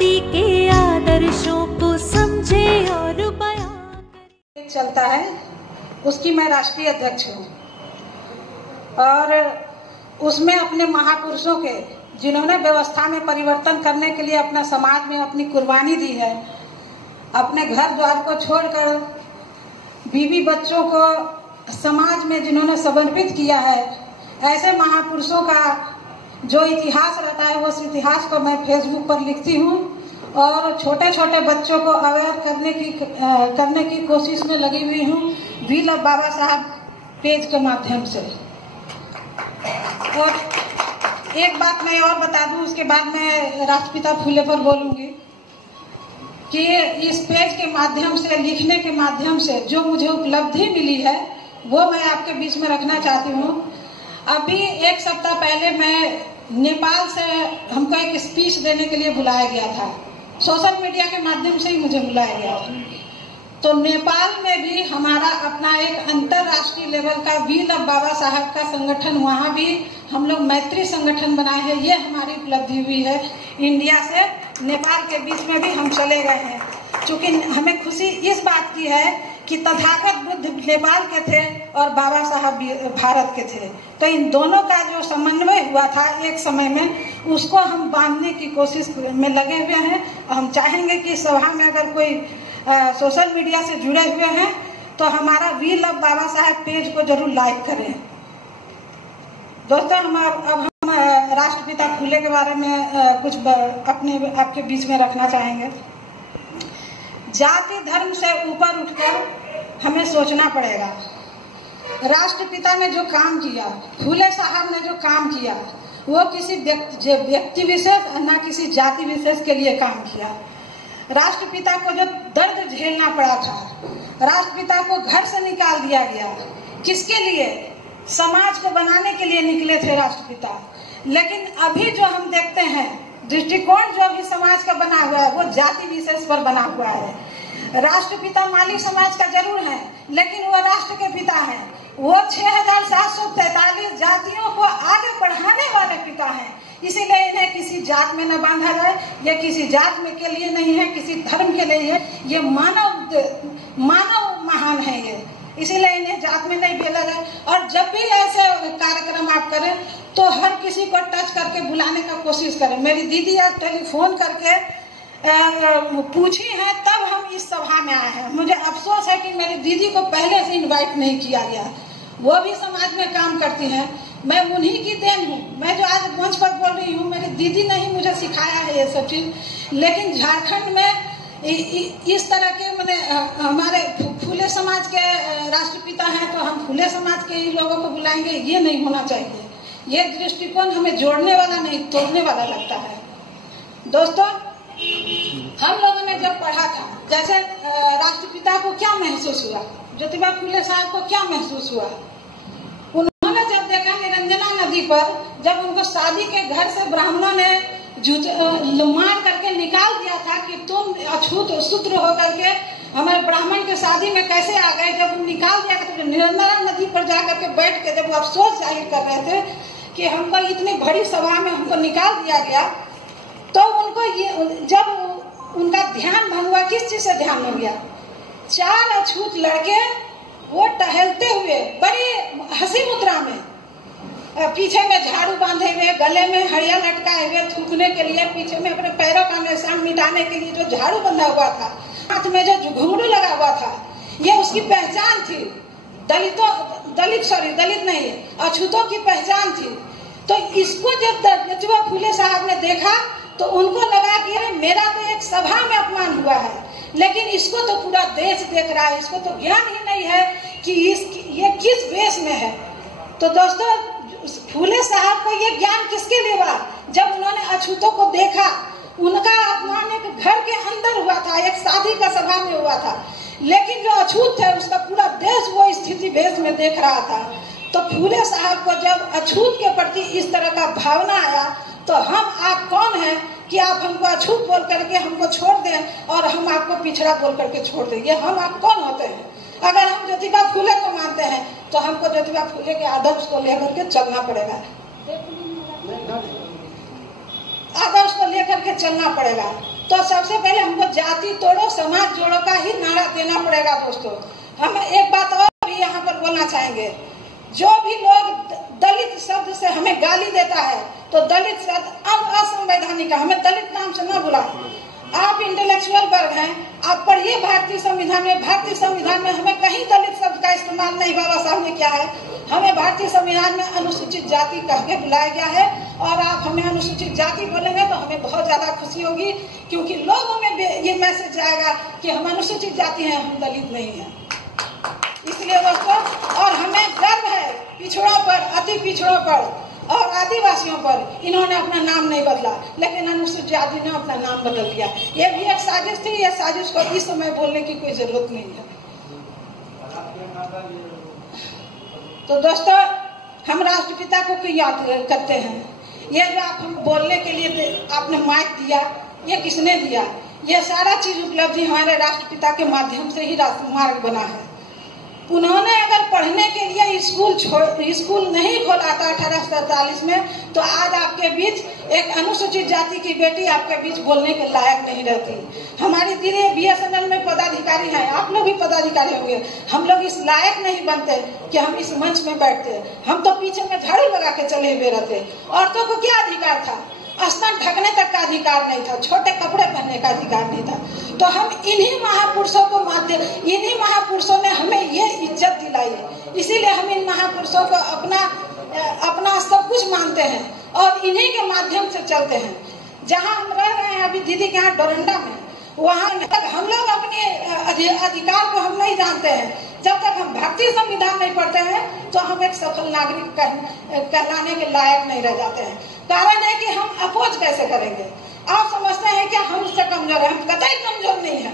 क्रांति के आदर्शों को समझे और बयां करे। चलता है उसकी मैं राष्ट्रीय अध्यक्ष हूँ और उसमें अपने महापुरुषों के जिन्होंने व्यवस्था में परिवर्तन करने के लिए अपना समाज में अपनी कुर्बानी दी है, अपने घर द्वार को छोड़कर बीवी बच्चों को समाज में जिन्होंने समर्पित किया है, ऐसे महापुरुषों का जो इतिहास रहता है उस इतिहास को मैं फेसबुक पर लिखती हूँ और छोटे छोटे बच्चों को अवेयर करने की कोशिश में लगी हुई हूँ वी लव बाबा साहब पेज के माध्यम से। और एक बात मैं और बता दूं, उसके बाद मैं राष्ट्रपिता फूले पर बोलूंगी कि इस पेज के माध्यम से, लिखने के माध्यम से जो मुझे उपलब्धि मिली है वो मैं आपके बीच में रखना चाहती हूँ। अभी एक सप्ताह पहले मैं नेपाल से, हमको एक स्पीच देने के लिए बुलाया गया था, सोशल मीडिया के माध्यम से ही मुझे बुलाया गया था। तो नेपाल में भी हमारा अपना एक अंतरराष्ट्रीय लेवल का वी लव बाबा साहब का संगठन, वहाँ भी हम लोग मैत्री संगठन बनाए हैं। ये हमारी उपलब्धि हुई है। इंडिया से नेपाल के बीच में भी हम चले गए हैं, क्योंकि हमें खुशी इस बात की है कि तथागत बुद्ध नेपाल के थे और बाबा साहब भारत के थे। तो इन दोनों का जो समन्वय हुआ था एक समय में, उसको हम बांधने की कोशिश में लगे हुए हैं। हम चाहेंगे कि सभा में अगर कोई सोशल मीडिया से जुड़े हुए हैं तो हमारा वी लव बाबा साहब पेज को जरूर लाइक करें। दोस्तों, अब हम राष्ट्रपिता फूले के बारे में कुछ आपके बीच में रखना चाहेंगे। जाति धर्म से ऊपर उठकर हमें सोचना पड़ेगा। राष्ट्रपिता ने जो काम किया, फूले साहब ने जो काम किया, वो किसी व्यक्ति विशेष न किसी जाति विशेष के लिए काम किया। राष्ट्रपिता को जो दर्द झेलना पड़ा था, राष्ट्रपिता को घर से निकाल दिया गया, किसके लिए? समाज को बनाने के लिए निकले थे राष्ट्रपिता। लेकिन अभी जो हम देखते हैं दृष्टिकोण जो अभी समाज का बना हुआ है वो जाति विशेष पर बना हुआ है। राष्ट्रपिता मालिक समाज का जरूर है, लेकिन वो राष्ट्र के पिता हैं। वो 6743 जातियों को आगे बढ़ाने वाले पिता हैं। इसीलिए इन्हें किसी जात में न बांधा जाए। ये किसी जात में के लिए नहीं है, किसी धर्म के लिए है। ये मानव महान है ये, इसीलिए इन्हें जात में नहीं भेजा जाए। और जब भी ऐसे कार्यक्रम आप करें तो हर किसी को टच करके बुलाने का कोशिश करें। मेरी दीदी आज टेलीफोन करके पूछी है, तब हम इस सभा में आए हैं। मुझे अफसोस है कि मेरी दीदी को पहले से इनवाइट नहीं किया गया। वो भी समाज में काम करती हैं, मैं उन्हीं की देन हूँ। मैं जो आज मंच पर बोल रही हूँ, मेरी दीदी ने ही मुझे सिखाया है ये सब चीज। लेकिन झारखंड में इस तरह के मैंने हमारे फूले समाज के राष्ट्रपिता हैं तो हम फूले समाज के ही लोगों को बुलाएंगे, ये नहीं होना चाहिए। ये दृष्टिकोण हमें जोड़ने वाला नहीं, तोड़ने वाला लगता है। दोस्तों, हम लोगों ने जब पढ़ा था, जैसे राष्ट्रपिता को क्या महसूस हुआ, ज्योतिबा फूले साहब को क्या महसूस हुआ, उन्होंने जब देखा निरंजना नदी पर, जब उनको शादी के घर से ब्राह्मणों ने मार करके निकाल दिया था कि तुम अछूत शूद्र होकर के हमारे ब्राह्मण के शादी में कैसे आ गए, जब निकाल दिया तो निरंजना नदी पर जाकर के बैठ के जब अफसोस जाहिर कर रहे थे कि हमको इतनी बड़ी सभा में हमको निकाल दिया गया, तो उनको ये, जब उनका ध्यान भंग हुआ, किस चीज से ध्यान हो गया? 4 अछूत लड़के वो टहलते हुए बड़ी हंसी मुद्रा में, पीछे में झाड़ू बांधे हुए, गले में हड़िया लटकाए हुए, थूकने के लिए, पीछे में अपने पैरों का निशान मिटाने के लिए जो झाड़ू बंधा हुआ था, हाथ में जो घुंघरू लगा हुआ था, ये उसकी पहचान थी। दलित नहीं, अछूतों की पहचान थी। तो इसको जब ज्योतिबा फूले साहब ने देखा तो उनको लगा कि अरे मेरा तो एक सभा में अपमान हुआ है, लेकिन इसको तो पूरा देश देख रहा है, इसको तो ज्ञान ही नहीं है कि ये किस वेश में है। तो दोस्तों, फूले साहब को ये ज्ञान किसके लिए हुआ? जब उन्होंने अछूतों को देखा, उनका अपमान एक घर के अंदर हुआ था, एक शादी का सभा में हुआ था, लेकिन जो अछूत थे उसका पूरा देश वो स्थिति भेष में देख रहा था। तो फूले साहब को जब अछूत के प्रति इस तरह का भावना आया, तो आप कौन हैं कि आप हमको अछूत बोल करके हमको छोड़ दें और हम आपको पिछड़ा बोल करके छोड़ दें? ये आप कौन होते हैं? अगर हम ज्योतिबा फूले को मानते हैं तो हमको ज्योतिबा फूले के आदर्श को लेकर के चलना पड़ेगा, आदर्श को लेकर के चलना पड़ेगा। तो सबसे पहले हमको जाति तोड़ो समाज जोड़ो का ही नारा देना पड़ेगा। दोस्तों, हम एक बात और भी यहाँ पर बोलना चाहेंगे, जो भी लोग दलित शब्द से हमें गाली देता है तो दलित शब्द असंवैधानिक है, हमें दलित नाम से न बुलाएं। आप इंटेलेक्चुअल वर्ग हैं, आप पढ़िए भारतीय संविधान में। भारतीय संविधान में हमें कहीं दलित शब्द का इस्तेमाल नहीं बाबा साहब ने किया है। हमें भारतीय संविधान में अनुसूचित जाति कह के बुलाया गया है, और आप हमें अनुसूचित जाति बोलेंगे तो हमें बहुत ज्यादा खुशी होगी, क्योंकि लोगों में ये मैसेज जाएगा कि हम अनुसूचित जाति हैं, हम दलित नहीं हैं। इसलिए दोस्तों, और हमें गर्व है पिछड़ों पर, अति पिछड़ों पर और आदिवासियों पर। इन्होंने अपना नाम नहीं बदला, लेकिन अनुसूचित जाति ने अपना नाम बदल दिया। ये भी एक साजिश थी। यह साजिश को इस समय बोलने की कोई जरूरत नहीं है। तो दोस्तों, हम राष्ट्रपिता को क्यों याद करते हैं? ये जो आप हम बोलने के लिए आपने माइक दिया, ये किसने दिया? ये सारा चीज उपलब्धि हमारे राष्ट्रपिता के माध्यम से ही राष्ट्रमार्ग बना है। उन्होंने अगर पढ़ने के लिए स्कूल नहीं खोला था 1847 में, तो आज आपके बीच एक अनुसूचित जाति की बेटी आपके बीच बोलने के लायक नहीं रहती। हमारी दीदी BSNL में पदाधिकारी हैं, आप लोग भी पदाधिकारी होंगे। हम लोग इस लायक नहीं बनते कि हम इस मंच में बैठते। हम तो पीछे में झाड़ू लगा के चले हुए रहते। औरतों को क्या अधिकार था? स्तन ढकने तक का अधिकार नहीं था, छोटे कपड़े पहनने का अधिकार नहीं था। तो हम इन्हीं महापुरुषों को इन्हीं महापुरुषों ने हमें ये इज्जत दिलाई है। इसीलिए हम इन महापुरुषों को अपना सब कुछ मानते हैं और इन्हीं के माध्यम से चलते हैं। जहाँ हम रह रहे हैं अभी दीदी के यहाँ डोरंडा में, वहाँ हम लोग अपने अधिकार को हम नहीं जानते हैं। जब तक हम भारतीय संविधान नहीं पढ़ते हैं तो हम एक सफल नागरिक कहलाने के लायक नहीं रह जाते हैं। कारण है कि हम अपोज कैसे करेंगे? आप समझते हैं कि हम उससे कमजोर हैं? हम कतई कमजोर नहीं है।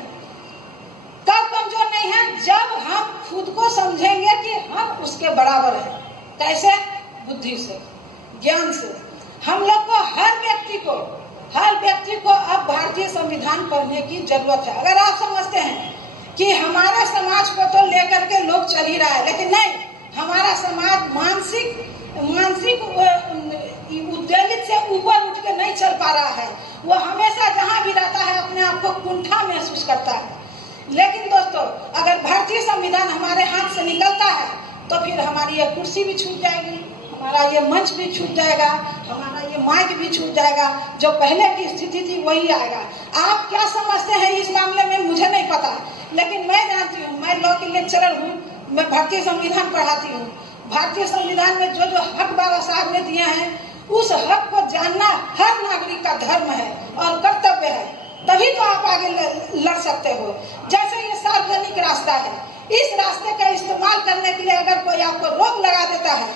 कब कमजोर नहीं है? जब हम खुद को समझेंगे कि हम उसके बराबर हैं। कैसे? बुद्धि से, ज्ञान से। हम लोग को हर व्यक्ति को अब भारतीय संविधान पढ़ने की जरूरत है। अगर आप समझते हैं कि हमारे समाज को तो लेकर के लोग चल ही रहा है, लेकिन नहीं, हमारा समाज मानसिक उद्वेलित से ऊपर उठ के नहीं चल पा रहा है। वो हमेशा जहाँ भी रहता है अपने आप को कुंठा महसूस करता है। लेकिन दोस्तों, अगर भारतीय संविधान हमारे हाथ से निकलता है तो फिर हमारी ये कुर्सी भी छूट जाएगी, हमारा ये मंच भी छूट जाएगा, हमारा ये माइक भी छूट जाएगा। जो पहले की स्थिति थी वही आएगा। आप क्या समझते हैं इस मामले में मुझे नहीं पता, लेकिन मैं जानती हूँ, मैं लॉ की लेक्चरर हूँ, मैं भारतीय संविधान पढ़ाती हूँ। भारतीय संविधान में जो हक बाबा साहब ने दिए हैं, उस हक को जानना हर नागरिक का धर्म है और कर्तव्य है। तभी तो आप आगे लड़ सकते हो। जैसे ये सार्वजनिक रास्ता है, इस रास्ते का इस्तेमाल करने के लिए अगर कोई आपको रोक लगा देता है,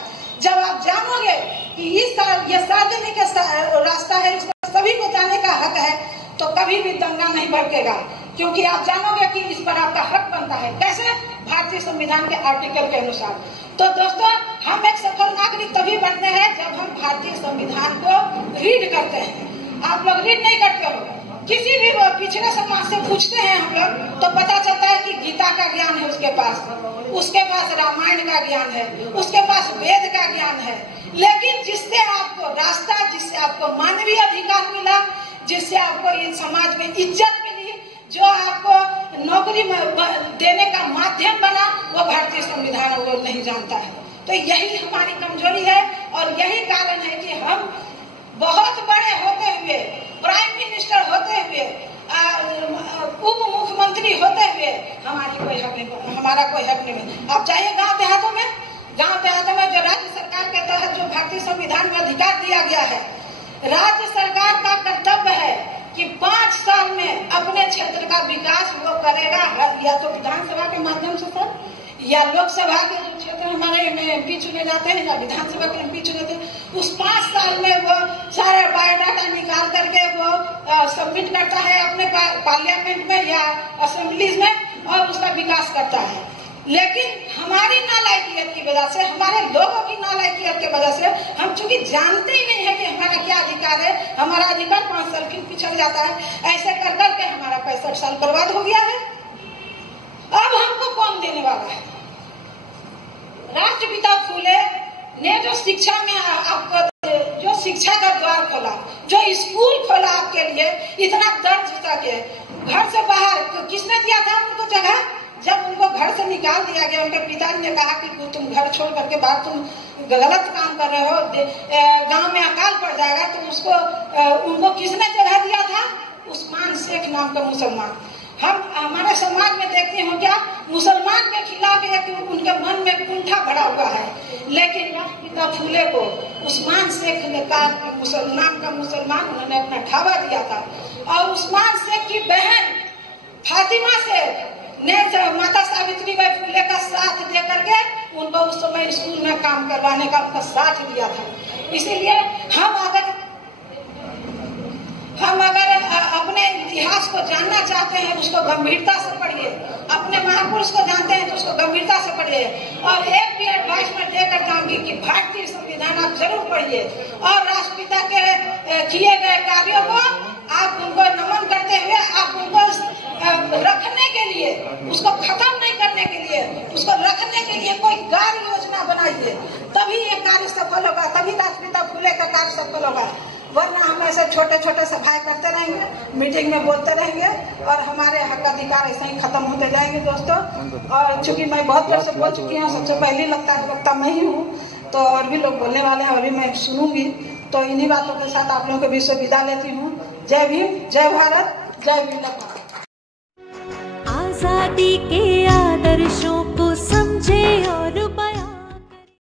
जब आप जानोगे कि ये सार्वजनिक रास्ता है, इसको सभी को जाने का हक है, तो कभी भी दंगा नहीं भड़केगा, क्योंकि आप जानोगे कि इस पर आपका हक बनता है। कैसे? भारतीय संविधान के आर्टिकल के अनुसार। तो दोस्तों, हम एक सफल नागरिक तभी बनते हैं जब हम भारतीय संविधान को रीड करते हैं। आप लोग रीड नहीं करते हो। किसी भी पिछड़े समाज से पूछते हैं हम लोग तो पता चलता है कि गीता का ज्ञान है उसके पास रामायण का ज्ञान है, उसके पास वेद का ज्ञान है। लेकिन जिससे आपको रास्ता, जिससे आपको मानवीय अधिकार मिला, जिससे आपको इन समाज में इज्जत मिली, जो आपको नौकरी देने का माध्यम बना, वो भारतीय संविधान वो नहीं जानता है। तो यही हमारी कमजोरी है और यही कारण है कि हम बहुत बड़े होते हुए, प्राइम मिनिस्टर होते हुए, उप मुख्यमंत्री होते हुए हमारा कोई हक नहीं। आप जाइए गांव देहातों में जो राज्य सरकार के तहत जो भारतीय संविधान में अधिकार दिया गया है, राज्य सरकार का कर्तव्य है कि 5 साल में अपने क्षेत्र का विकास वो करेगा, या तो विधानसभा के माध्यम से सर, या लोकसभा के जो क्षेत्र हमारे में MP चुने जाते हैं या विधानसभा के MP चुने जाते हैं, उस 5 साल में वो सारे बायोडाटा निकाल करके वो सबमिट करता है अपने पार्लियामेंट में या असेंबलीज में और उसका विकास करता है। लेकिन हमारी नालायकियत की वजह से, हमारे लोगों की नालायकियत की वजह से हम चूंकि जानते ही नहीं है कि हमारा क्या अधिकार है, हमारा अधिकार 5 साल फिर पिछड़ जाता है। ऐसे कर करके हमारा 65 साल बर्बाद हो गया है। अब हमको कौन देने वाला है? राष्ट्रपिता फूले ने जो शिक्षा में आपको जो शिक्षा का द्वार खोला, जो स्कूल खोला आपके लिए, इतना दर्द तक है। घर से बाहर तो किसने दिया था उनको जगह? जब उनको घर से निकाल दिया गया, उनके पिताजी ने कहा कि तुम घर छोड़ करके बाहर, तुम गलत काम कर रहे हो, गांव में अकाल पड़ जाएगा, तो उसको उनको किसने जगह दिया था? उस्मान शेख नाम का मुसलमान। हम हमारे समाज में देखते हो क्या, मुसलमान के खिलाफ एक उनके मन में कुंठा भरा हुआ है, लेकिन राष्ट्रपिता फूले को उस्मान शेख ने कहा, मुसलमान का मुसलमान, उन्होंने अपना ठावा दिया था। और उस्मान शेख की बहन फातिमा से ने माता सावित्री बाई फूले का साथ दे करके उनको उस समय स्कूल में काम करवाने का उनका साथ दिया था। इसीलिए हम अगर अपने इतिहास को जानना चाहते हैं, उसको गंभीरता से पढ़िए। अपने महापुरुष को जानते हैं तो उसको गंभीरता से पढ़िए। और एक भी एडवाइस में देकर जाऊंगी कि भारतीय संविधान आप जरूर पढ़िए, और राष्ट्रपिता के किए गए कार्यों को आप उनको नमन करते हुए आप उनको रखने के लिए, उसको खत्म नहीं करने के लिए, उसको रखने के लिए कोई कार्य योजना बनाइए, तभी ये कार्य सफल होगा, तभी राष्ट्रपिता फूले का कार्य सफल होगा। वरना हम ऐसे छोटे छोटे सभाएं करते रहेंगे, मीटिंग में बोलते रहेंगे और हमारे हक अधिकार ऐसे ही खत्म होते जाएंगे दोस्तों। और चूंकि मैं बहुत बार से बोल चुकी हूँ, सबसे पहली वक्ता मैं ही हूँ, तो और भी लोग बोलने वाले हैं, और भी मैं सुनूंगी। तो इन्हीं बातों के साथ आप लोगों को भी विदा लेती हूँ। जय भीम, जय भारत, जय वीर भारत। आजादी के आदर्शों को समझे और